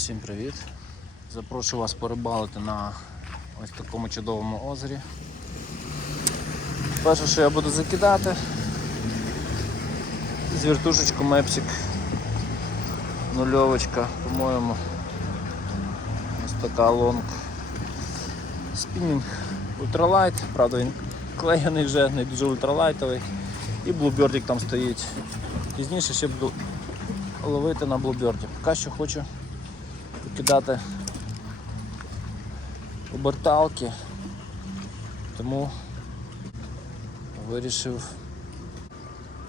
Всім привіт! Запрошую вас порибалити на ось такому чудовому озері. Перше, що я буду закидати, з вертушечку Мепсик нульовочка, по-моєму. Ось така лонг. Спінінг ультралайт, правда він клеєний вже, не дуже ультралайтовий. І блубердик там стоїть. Пізніше ще буду ловити на блуберді. Поки що хочу покидати оберталки, тому вирішив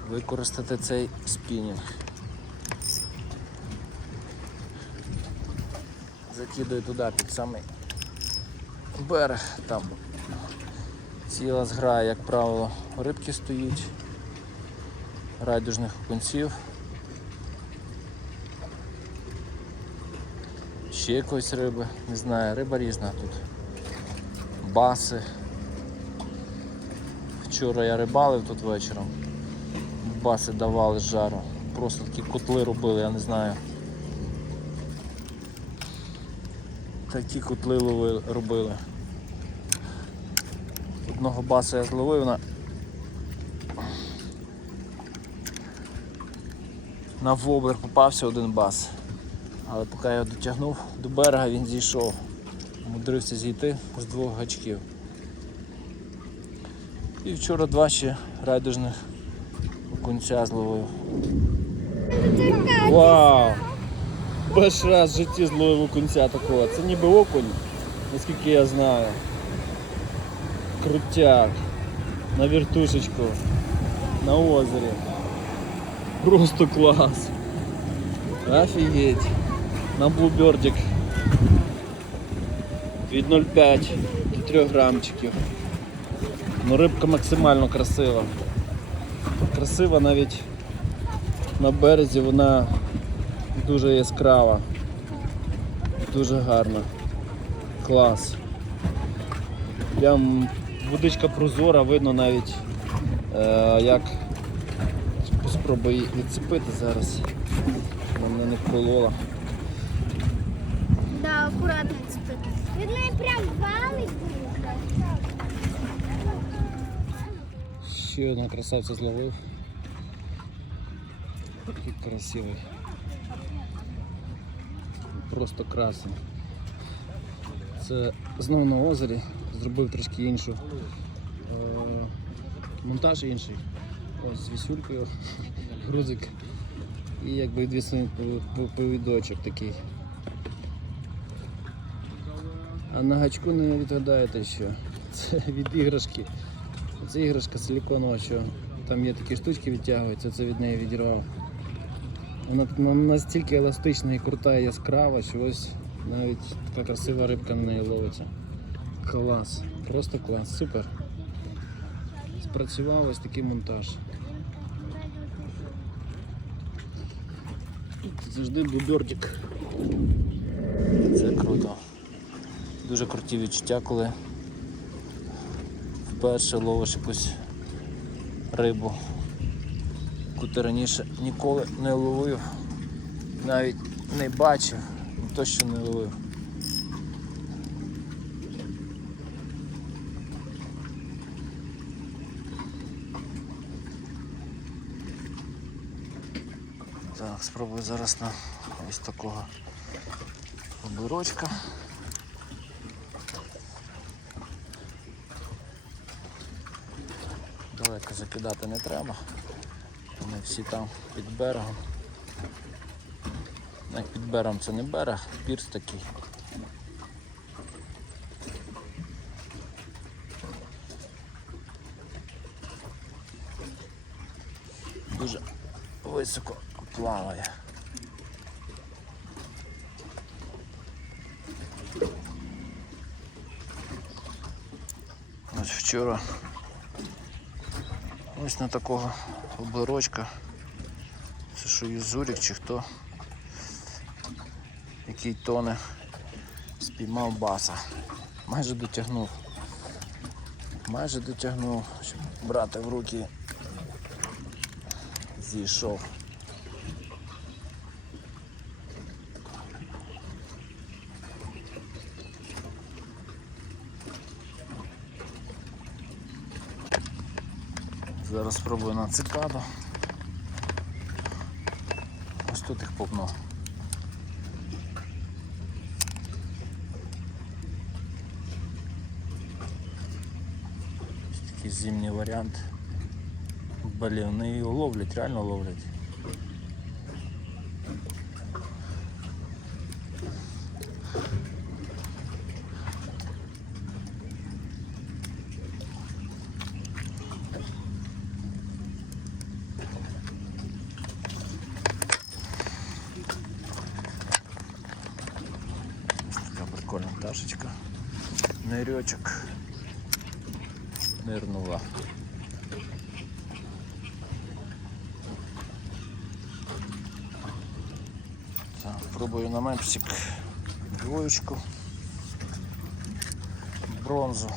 використати цей спінінг. Закидаю туди під самий берег, там ціла зграя, як правило, рибки стоїть, райдужних окунців. Ще якоїсь риби, не знаю, риба різна тут. Баси. Вчора я рибалив тут вечором. Баси давали жару. Просто такі котли робили, я не знаю. Такі котли ловили, робили. Одного баса я зловив на на воблер попався один бас. Але поки я його дотягнув до берега, він зійшов. Мудрився зійти з двох гачків. І вчора два ще райдужних окунця зловив. Вау! Перший раз в житті зловив окунця такого. Це ніби окунь, наскільки я знаю. Крутяк. На вертушечку. На озері. Просто клас. Офігеть. На блубердик від 0,5 до 3 грамчиків. Ну рибка максимально красива. Красива навіть на березі вона дуже яскрава. Дуже гарна. Клас. Прям водичка прозора, видно навіть е, як спробую її відцепити зараз. Вона не вколола. Акуратно. Від неї прям валить. Ще одного красавця зловив. Такий красивий. Просто красень. Це знову на озері. Зробив трошки іншу. е, Монтаж інший. Ось з вісюлькою, грузик. І якби відвісний повідочок такий. А на гачку не відгадаєте що. Це від іграшки. Це іграшка силіконова, що там є такі штучки відтягуються, це від неї відірвав. Вона настільки еластична і крута і яскрава, що ось навіть така красива рибка на неї ловиться. Клас, просто клас, супер. Спрацював ось такий монтаж. Завжди бубердик. Це круто. Дуже круті відчуття, коли вперше ловиш якусь рибу, яку ти раніше ніколи не ловив, навіть не бачив, не то що не ловив. Так, спробую зараз на ось такого обирочка. Далеко закидати не треба. Вони всі там під берегом. Ну, Як під берегом це не берег, пірс такий. Дуже високо плаває. Ось вчора Ось на такого облирочка. Це що юзурік чи хто, який тоне, спіймав баса. Майже дотягнув. Майже дотягнув, щоб брати в руки. Зійшов. Зараз спробую на цикаду. Ось тут їх повно. Ось такий зимній варіант. Блін, вони її ловлять, реально ловлять. Ось така прикольна пташечка. Нирьочок. Нирнула. Так, мепсик двоечку. Бронзу.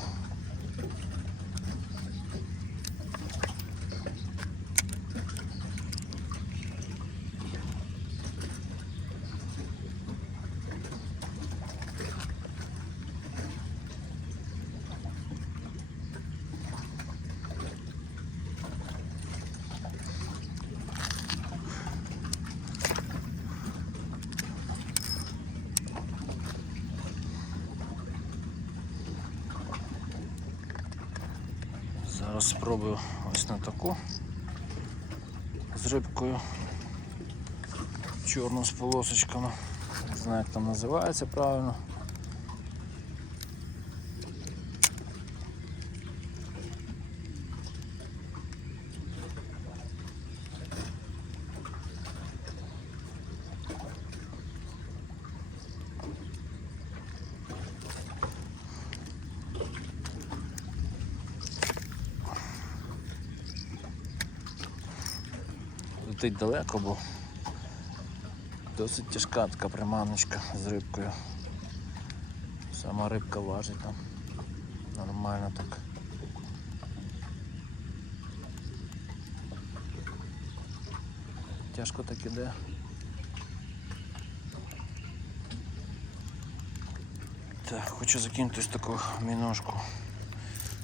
Спробую ось на таку з рибкою. Чорну з полосочками. Не знаю, як там називається правильно. Летить далеко, бо досить тяжка така приманочка з рибкою. Сама рибка важить там. Нормально так. Тяжко так іде. Так, хочу закинути ось таку міножку,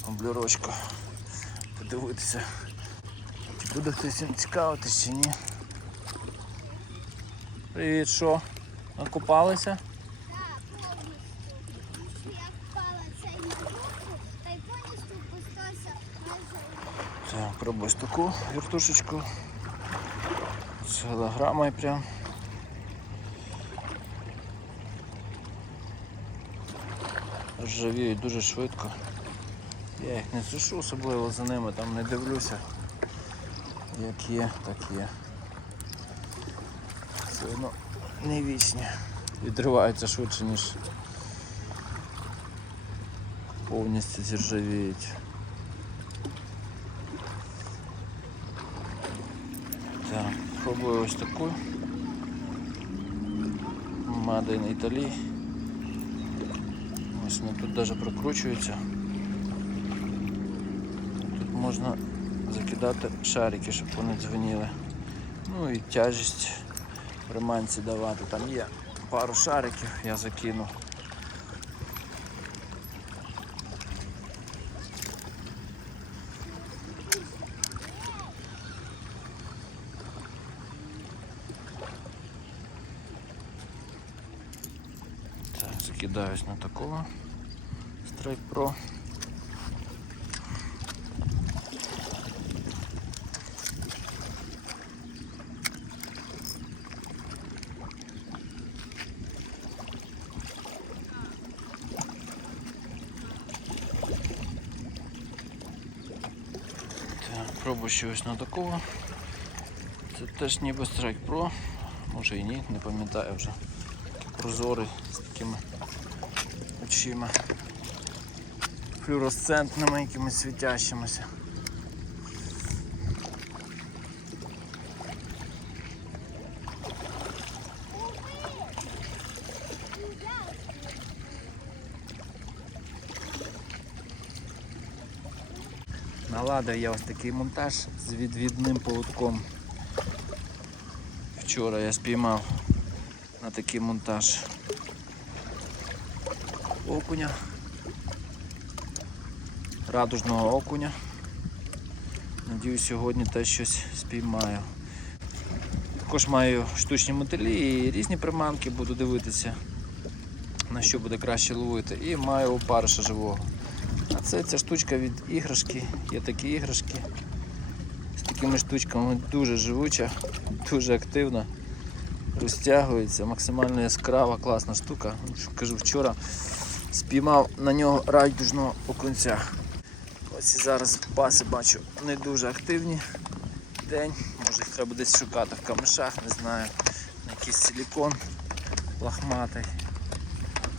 облюрочку, подивитися. Буде хтось цікавитись чи ні? Привіт, що? Накупалися? Я впала цей руку, та й повністю пустився на Так, пробуй ось таку вертушечку. З голограмою прям. Ржавіють дуже швидко. Я їх не сушу, особливо за ними, там не дивлюся. Як є, так є. Все одно не вічні. Відриваються швидше, ніж повністю зіржавіють. Так, пробую ось таку. In Italy. Ось вони тут навіть прокручуються. Тут можна закидати шарики, щоб вони дзвеніли. Ну і тяжість приманці давати. Там є пару шариків, я закину. Так, закидаюсь на такого Strike Pro. Так, пробую ще ось на такого. Це теж ніби Strike Pro, може і ні, не пам'ятаю вже. Прозорий з такими очима флюоресцентними якимись світящимися. Наладив я ось такий монтаж з відвідним поводком. Вчора я спіймав на такий монтаж окуня, радужного окуня. Надіюсь, сьогодні теж щось спіймаю. Також маю штучні мотилі і різні приманки, буду дивитися, на що буде краще ловити. І маю опариша живого. А це ця штучка від іграшки. Є такі іграшки. З такими штучками дуже живуча, дуже активна, розтягується, максимально яскрава, класна штука. Кажу, вчора спіймав на нього райдужного окунця. Ось і зараз паси бачу не дуже активні. День, може їх треба десь шукати в камешах, не знаю. На якийсь силікон лахматий.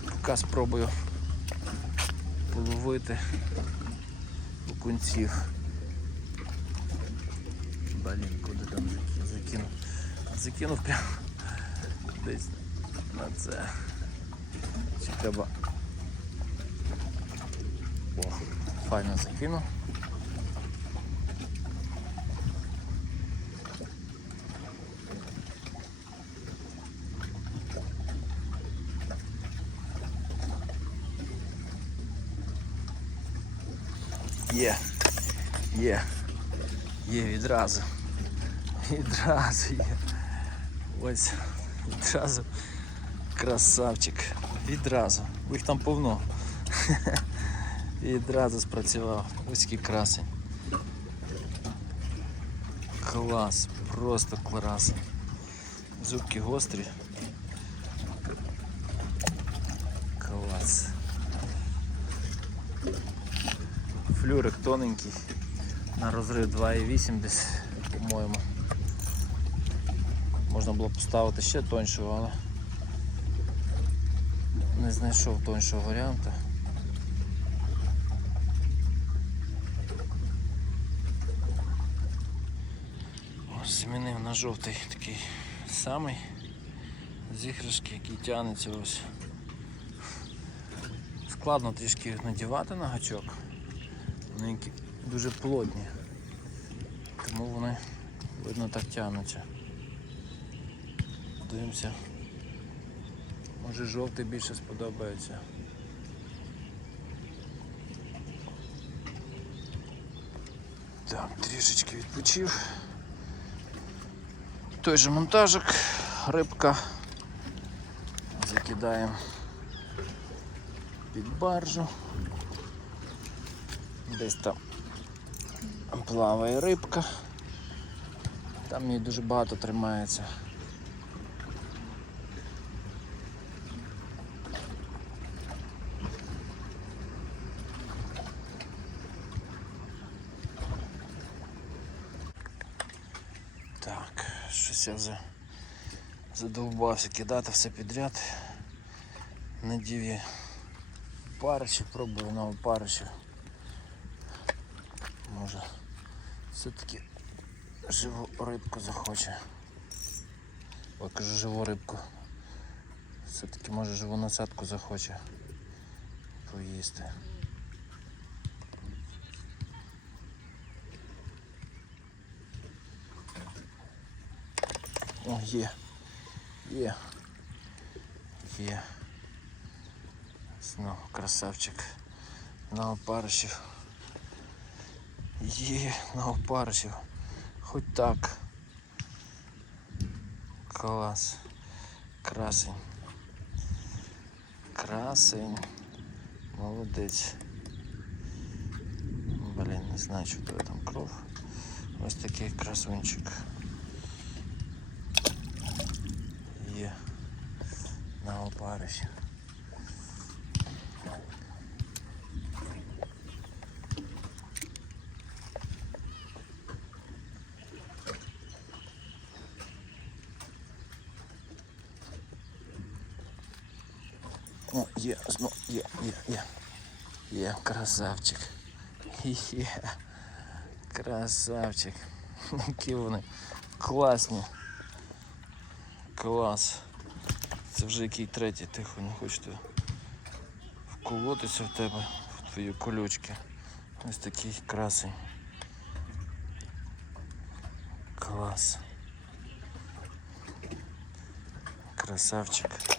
Поки спробую половити окунців. Блін, куди там закинув? Закинув прямо десь на це. Чи треба. О, файно закинув. Є, є, є відразу. Відразу є. Ось, відразу. Красавчик. Відразу. Їх там повно. Відразу спрацював. Ось який красень. Клас, просто клас. Зубки гострі. Клас. Флюрик тоненький. На розрив 2,8 десь, по-моєму. Можна було поставити ще тоншого, але не знайшов тоншого варіанту. Ось змінив на жовтий такий самий з іграшки, який тягнеться ось. Складно трішки надівати на гачок. Вони дуже плотні. Тому вони видно так тягнуться. Дивимося. Може жовтий більше сподобається. Так, трішечки відпочив. Той же монтажик, рибка. Закидаємо під баржу. Десь там плаває рибка. Там її дуже багато тримається. Так, щось я вже задовбався кидати все підряд. Надів я париші, пробую нову париші. Може все-таки живу рибку захоче. Ой, кажу живу рибку. Все-таки може живу насадку захоче поїсти. О, є. Є. Є. Знову красавчик. На опаришів. Є, на опаришів. Хоч так. Клас. Красень. Красень. Молодець. Блін, не знаю, що тебе там кров. Ось такий красунчик. Є. На опариші. О, є, знов, є, є, є. Є, красавчик. Є. Красавчик. Які вони класні. Клас. Це вже який третій, тихо, не хочете вколотися в тебе, в твої колючки. Ось такий красень. Клас. Красавчик.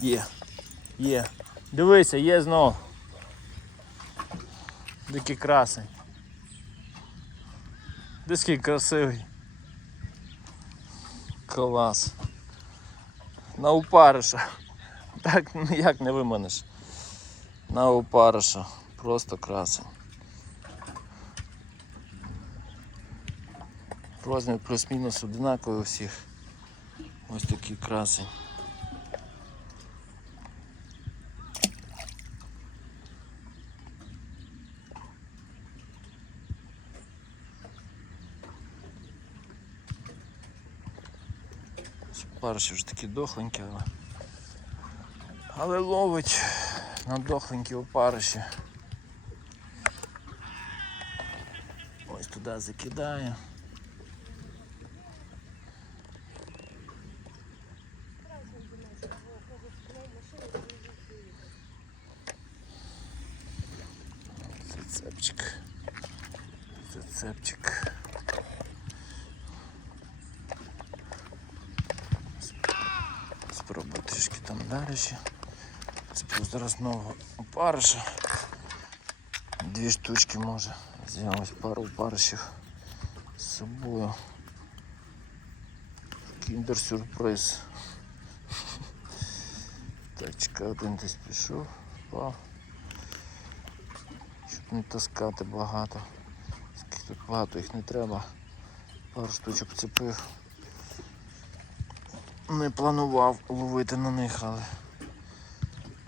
Є. Є. Дивися, є знов. Дикий красень. Дикий красивий. Клас. На упариша. Так ніяк не виманиш. На упариша. Просто красень. Розмір плюс-мінус одинаковий у всіх. Ось такий красень. Парші вже такі дохленькі, але, але ловить на дохленькі опариші. Ось туди закидає. Зацепчик. Зацепчик. Спробую трішки там. Цеплю зараз нового опариша. Дві штучки може. Взяв пару опаришів з собою. Кіндер сюрприз. Так, чекай, один десь пішов, впав. Щоб не таскати багато. Скільки Тут багато їх не треба. Пару штучок цепив. Не планував ловити на них, але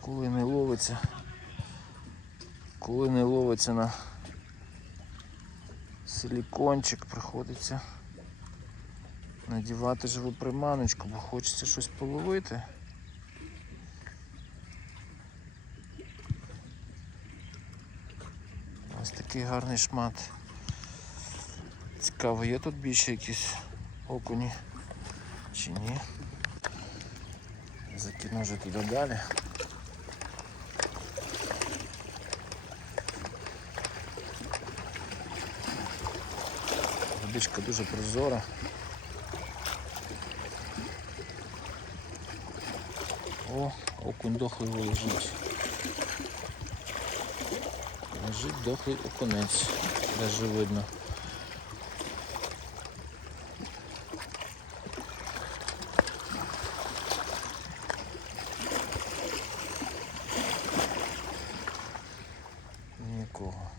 коли не ловиться, коли не ловиться на силікончик, приходиться надівати живу приманочку, бо хочеться щось половити. Ось такий гарний шмат. Цікаво, є тут більше якісь окуні чи ні. Закину вже туди далі. Водичка дуже прозора. О, окунь дохлий лежить. Лежить дохлий окунець. де видно. Нікого.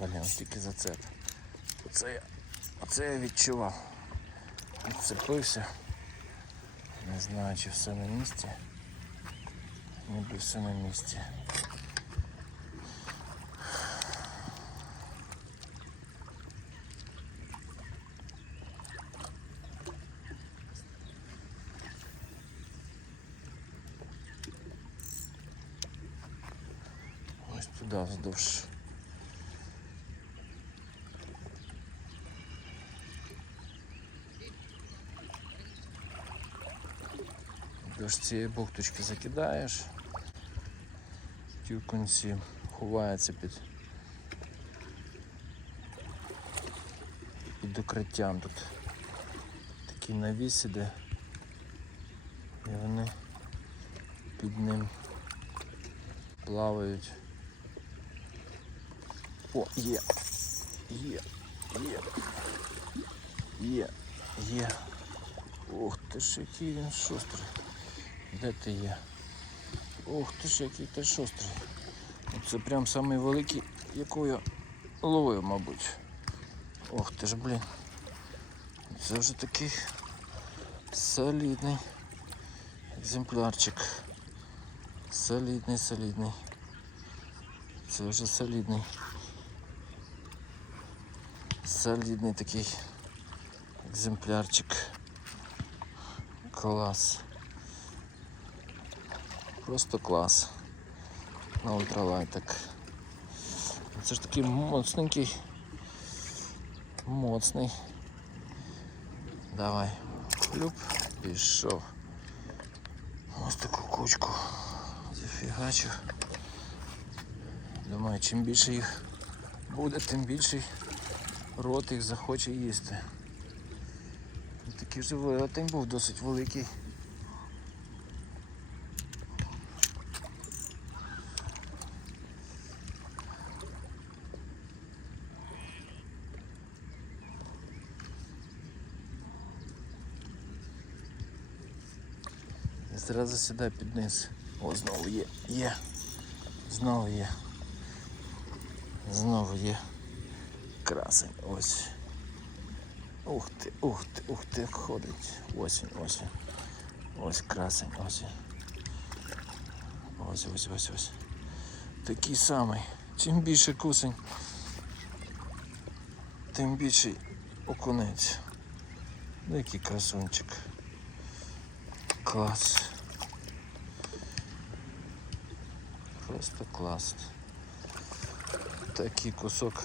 Блін, тільки. Оце я, оце я відчував. Відцепився. Не знаю, чи все на місці. Ніби все на місці. Ось туди вздовж. Вздовж цієї бухточки закидаєш. Ті в ховається під, під укриттям тут. Такий навіс іде. І вони під ним плавають. О, є. Є. Є. Є. Є. Ух ти ж, який він шустрий. Де ти є? Ух ти ж, який ти шустрий. Це прям самий великий, якого я ловив, мабуть. Ох ти ж, блін. Це вже такий солідний екземплярчик. Солідний, солідний. Це вже солідний. Солідний такий екземплярчик. Клас. Просто клас. На ультралайтик. Це ж такий моцненький. Моцний. Давай. Хлюп. Пішов. Ось таку кучку. Зафігачив. Думаю, чим більше їх буде, тим більше рот їх захоче їсти. Такий вже велетень був досить великий. Зразу сідай під низ. О, знову є. Є. Знову є. Знову є. Красень. Ось. Ух ти, ух ти, ух ти, як ходить. Осінь, осінь. Ось красень, ось. Ось, ось, ось, ось. Такий самий. Чим більше кусень, тим більший окунець. Ну, який красунчик. Клас. Просто клас. Такий кусок.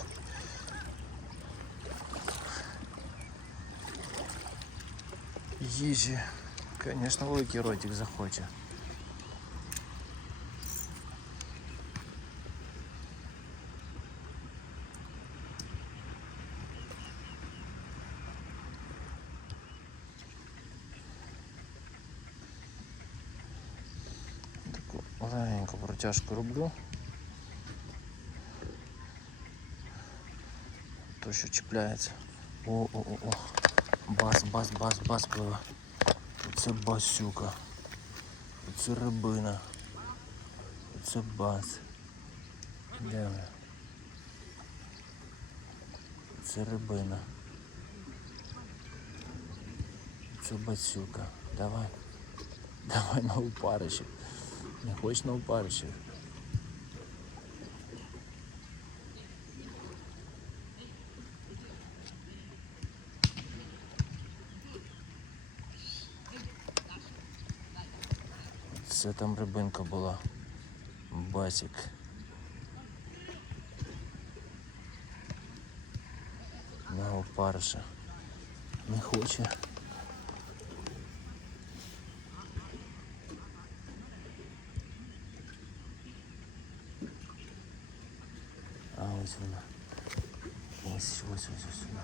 Їжі. Звісно, великий ротик захоче. Таку протяжку роблю. То, що чіпляється. О-о-о-о. Бас, бас, бас, бас пливе. Це басюка. Це рибина. Це бас. Де вона? Це рибина. Це басюка. Давай. Давай на упарищі. Не хочеш на упарищі? Це там рибинка була. Басик. На опариша. Не хоче. А ось вона. Ось, ось, ось, ось вона.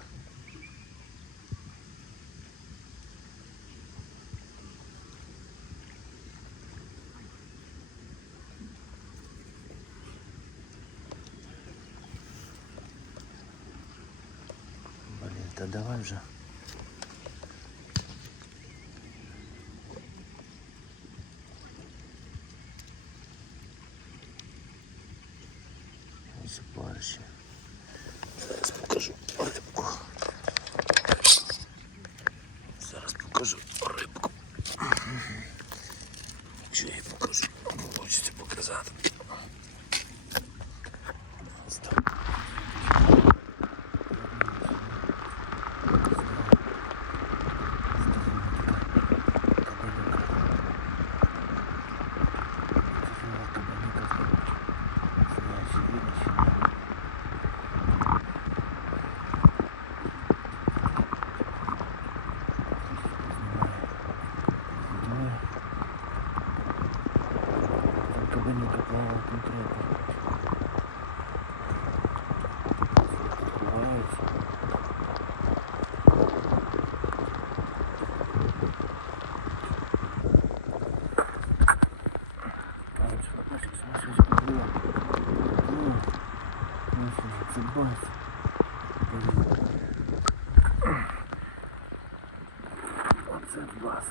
Оце бас.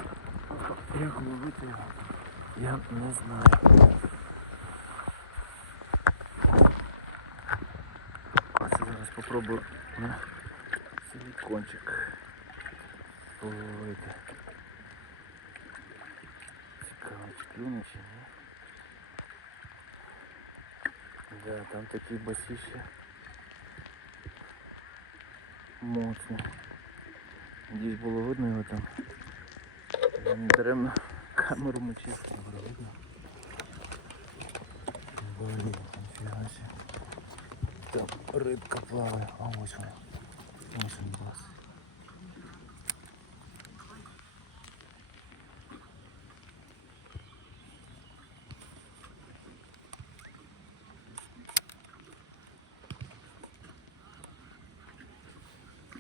Як ловити його? Я не знаю. А це зараз попробую на силикончик половити. Цікаво, чи клюне чи ні. Да, там такі басіші. Моцні. Десь було видно його там. Я не даремно камеру мочив. Блін, ніфіга себе. Там рибка плаває. А ось вона. Ось він бас.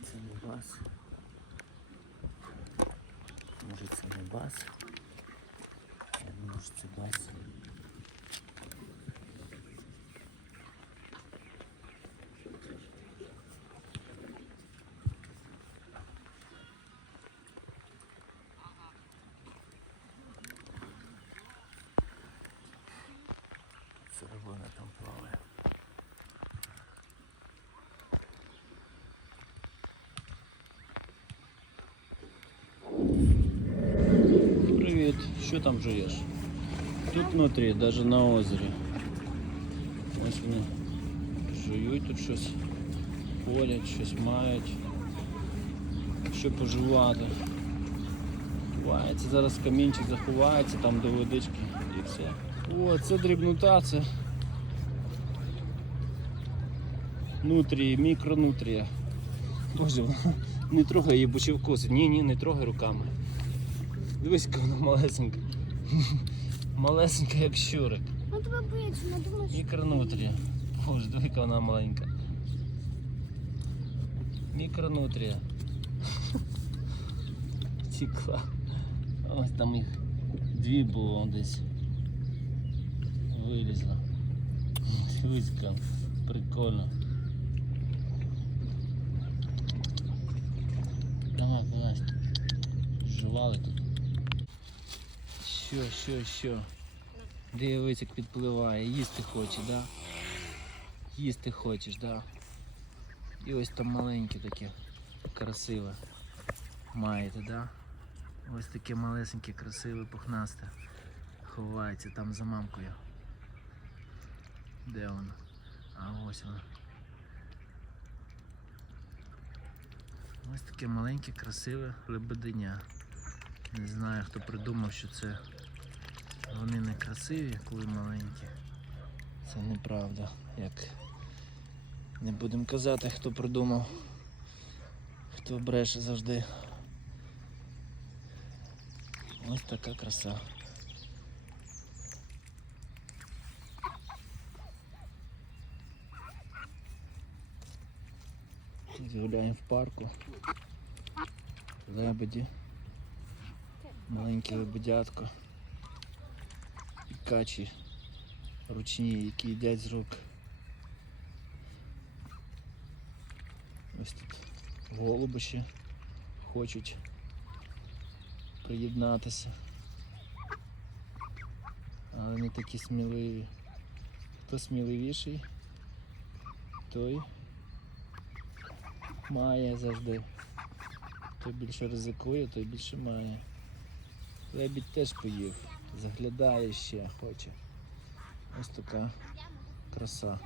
Це не. Це не бас. Я думаю, що це бас. вона там плаває. Привіт, що там жуєш? Тут внутрі, навіть на озері. Ось вони жують тут щось, ходять, щось мають. Що поживати. Ховається, зараз камінчик заховається там до водички і все. О, це дрібнота, це нутрії, мікронутрія. Боже, не трогай її, бо ще вкусить. Ні, ні, не трогай руками. Дивись, яка вона малесенька. Малесенька, як щурик. Ну тебе боїться, не думаєш. Мікронутрія. Боже, диви, яка вона маленька. Мікронутрія. Тікла. Ось там їх дві було десь. Вилізла. Дивись, яка прикольно. Давай, давай. Жували тут. Що, що, що? Дивись, як підпливає, їсти хоче, да? Їсти хочеш, да? І ось там маленьке таке, красиве. Маєте, да? Ось таке малесеньке, красиве, пухнасте. Ховається там за мамкою. Де воно? А ось воно. Ось таке маленьке, красиве лебеденя. Не знаю, хто придумав, що це вони не красиві, коли маленькі. Це неправда. Як не будемо казати, хто придумав, хто бреше завжди. Ось така краса. Тут Гуляємо в парку. Лебеді. Маленьке лебедятко. Качі ручні, які їдять з рук. Ось тут голуби ще хочуть приєднатися. Але не такі сміливі. Хто сміливіший, той має завжди. Хто більше ризикує, той більше має. Лебідь теж поїв, заглядає ще, хоче. Ось така краса.